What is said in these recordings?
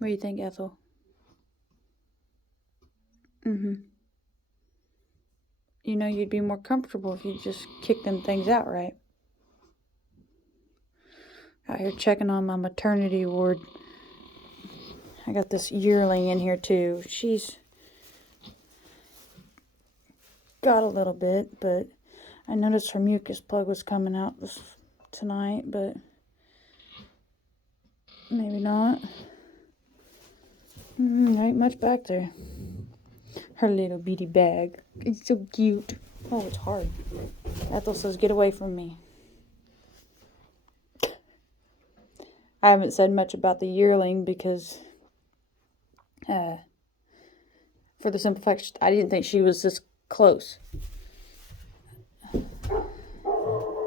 What do you think, Ethel? Mm-hmm. You know, you'd be more comfortable if you just kicked them things out, right? Out here checking on my maternity ward. I got this yearling in here too. She's got a little bit, but I noticed her mucus plug was coming out tonight, but maybe not. There ain't much back there. Her little beady bag. It's so cute. Oh, it's hard. Ethel says, get away from me. I haven't said much about the yearling because, for the simple fact, I didn't think she was this close.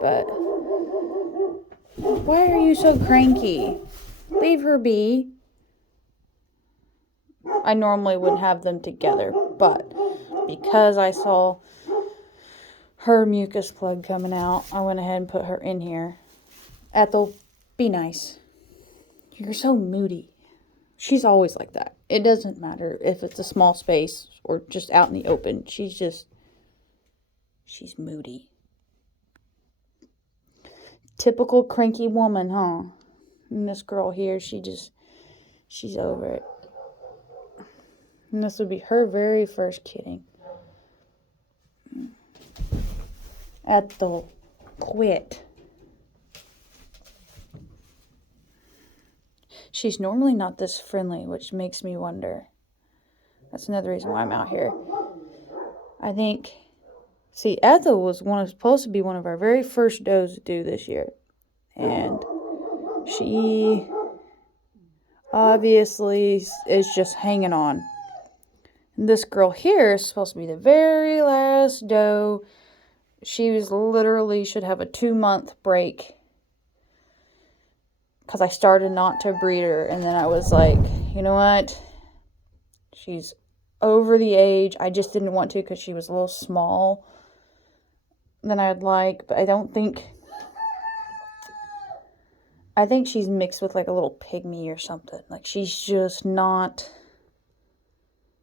But, why are you so cranky? Leave her be. I normally wouldn't have them together, but because I saw her mucus plug coming out, I went ahead and put her in here. Ethel, be nice. You're so moody. She's always like that. It doesn't matter if it's a small space or just out in the open. She's moody. Typical cranky woman, huh? And this girl here, she's over it. And this would be her very first kidding. Ethel, quit. She's normally not this friendly, which makes me wonder. That's another reason why I'm out here. I think, Ethel was supposed to be one of our very first does due this year. And she obviously is just hanging on. And this girl here is supposed to be the very last doe. She should have a 2-month break. Because I started not to breed her. And then I was like, you know what? She's over the age. I just didn't want to because she was a little small than I'd like. But I think she's mixed with like a little pygmy or something. Like she's just not.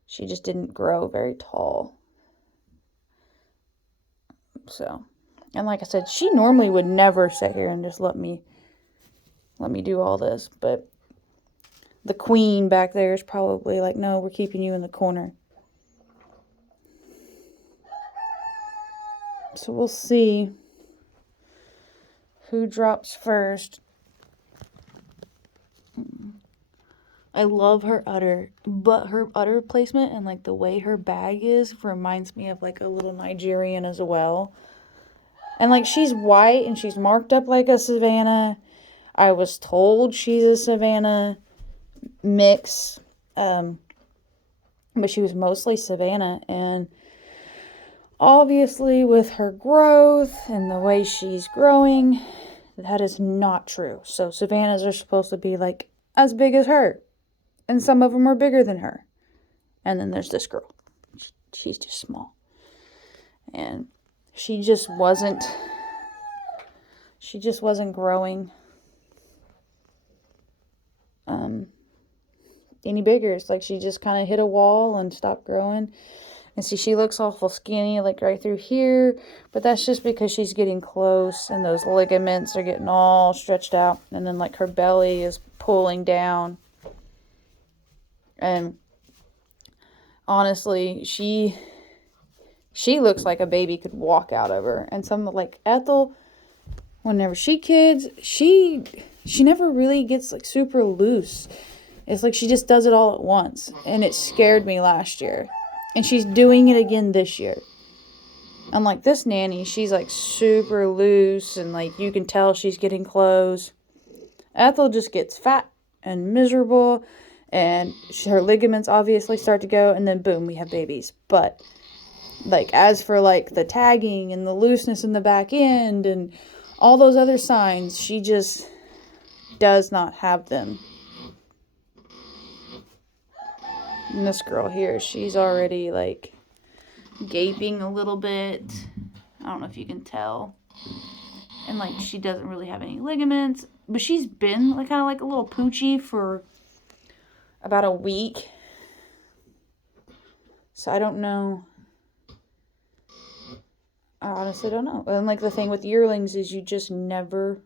She just didn't grow very tall. So, and like I said, she normally would never sit here and just let me do all this, but the queen back there is probably like, no, we're keeping you in the corner. So we'll see who drops first. I love her udder, but her udder placement and like the way her bag is reminds me of like a little Nigerian as well. And like she's white and she's marked up like a Savannah. I was told she's a Savannah mix, but she was mostly Savannah. And obviously with her growth and the way she's growing, that is not true. So Savannahs are supposed to be like as big as her. And some of them are bigger than her. And then there's this girl. She's just small. And she just wasn't growing any bigger. It's like she just kind of hit a wall and stopped growing. And see, she looks awful skinny, like right through here. But that's just because she's getting close and those ligaments are getting all stretched out. And then like her belly is pulling down. And honestly, she looks like a baby could walk out of her. And some like Ethel, whenever she kids, she never really gets like super loose. It's like she just does it all at once. And it scared me last year. And she's doing it again this year. Unlike this nanny, she's like super loose and like you can tell she's getting close. Ethel just gets fat and miserable and her ligaments obviously start to go and then boom, we have babies. But like as for like the tagging and the looseness in the back end and all those other signs, she just does not have them. And this girl here, she's already like gaping a little bit. I don't know if you can tell. And like she doesn't really have any ligaments. But she's been like kind of like a little poochy for about a week. So I don't know. I honestly don't know. And like the thing with yearlings is you just never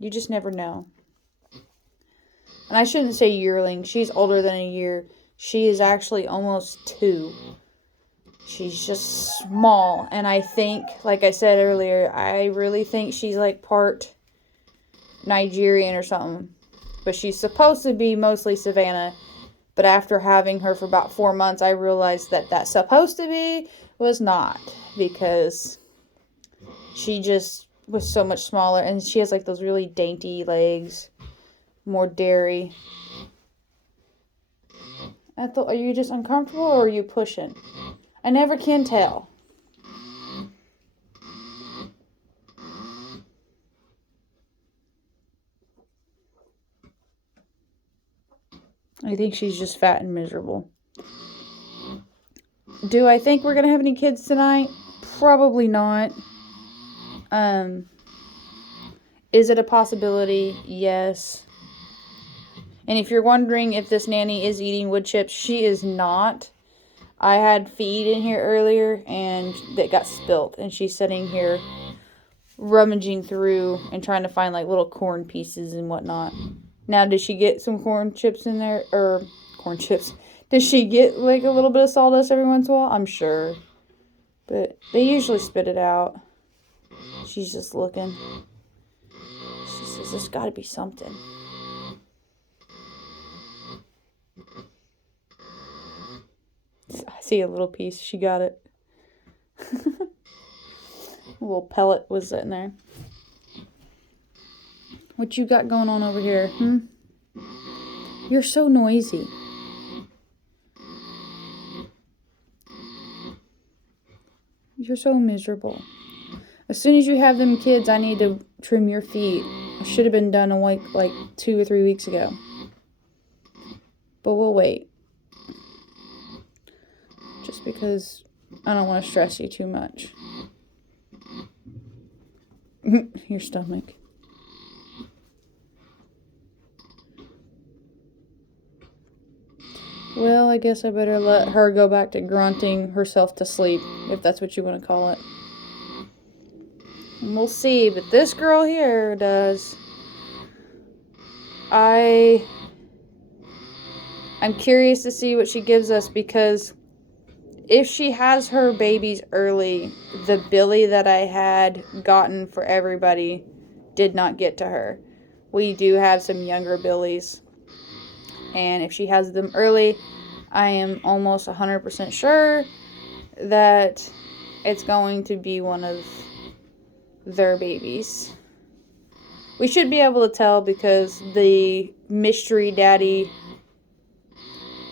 know. And I shouldn't say yearling. She's older than a year. She is actually almost 2. She's just small. And I think, like I said earlier, I really think she's like part Nigerian or something. But she's supposed to be mostly Savannah. But after having her for about 4 months, I realized that that supposed to be was not. Because she just was so much smaller. And she has like those really dainty legs. More dairy. Ethel, are you just uncomfortable or are you pushing? I never can tell. I think she's just fat and miserable. Do I think we're going to have any kids tonight? Probably not. Is it a possibility? Yes. And if you're wondering if this nanny is eating wood chips, she is not. I had feed in here earlier and that got spilt. And she's sitting here rummaging through and trying to find like little corn pieces and whatnot. Now, did she get some corn chips in there? Or corn chips. Does she get like a little bit of sawdust every once in a while? I'm sure. But they usually spit it out. She's just looking. She says, there's got to be something. I see a little piece. She got it. A little pellet was in there. What you got going on over here? You're so noisy. You're so miserable. As soon as you have them kids, I need to trim your feet. I should have been done like 2 or 3 weeks ago. But we'll wait. Just because I don't want to stress you too much. Your stomach. Well, I guess I better let her go back to grunting herself to sleep, if that's what you want to call it. And we'll see, but this girl here does. I'm curious to see what she gives us, because if she has her babies early, the Billy that I had gotten for everybody did not get to her. We do have some younger Billies. And if she has them early, I am almost 100% sure that it's going to be one of their babies. We should be able to tell because the mystery daddy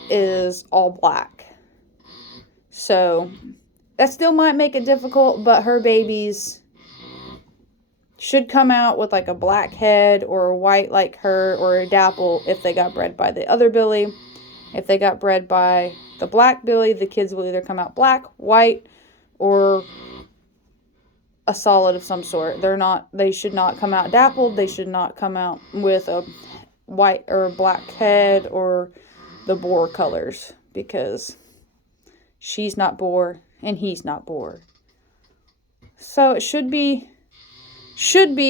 is all black. So that still might make it difficult, but her babies should come out with like a black head or a white like her, or a dapple if they got bred by the other Billy. If they got bred by the black Billy, the kids will either come out black, white, or a solid of some sort. They should not come out dappled. They should not come out with a white or a black head or the boar colors, because she's not boar and he's not boar. So it should be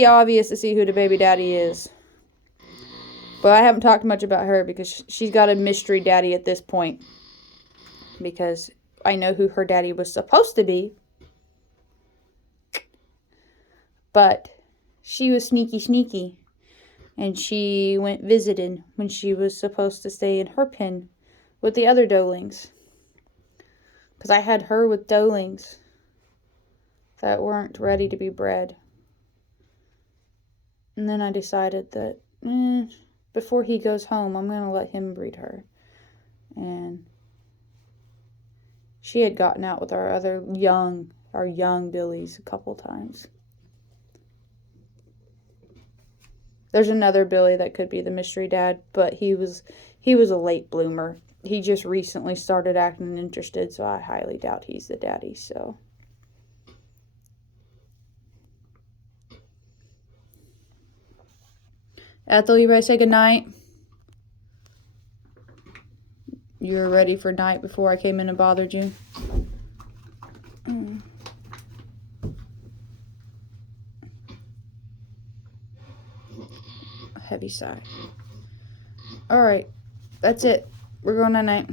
obvious to see who the baby daddy is. But I haven't talked much about her because she's got a mystery daddy at this point. Because I know who her daddy was supposed to be. But she was sneaky. And she went visiting when she was supposed to stay in her pen with the other doelings. Because I had her with doelings that weren't ready to be bred. And then I decided that before he goes home, I'm going to let him breed her. And she had gotten out with our young Billies a couple times. There's another Billy that could be the mystery dad, but he was a late bloomer. He just recently started acting interested, so I highly doubt he's the daddy, so. Ethel, you ready to say goodnight? You were ready for night before I came in and bothered you? A heavy sigh. Alright, that's it. We're going night-night.